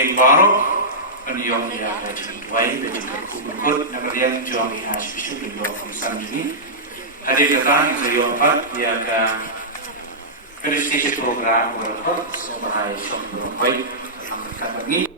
game borrow and you only have a way that you can put never young Johnny has should be from Sanjini. I did the time is a young part, the finish teacher program or a hot, so I shot the white company.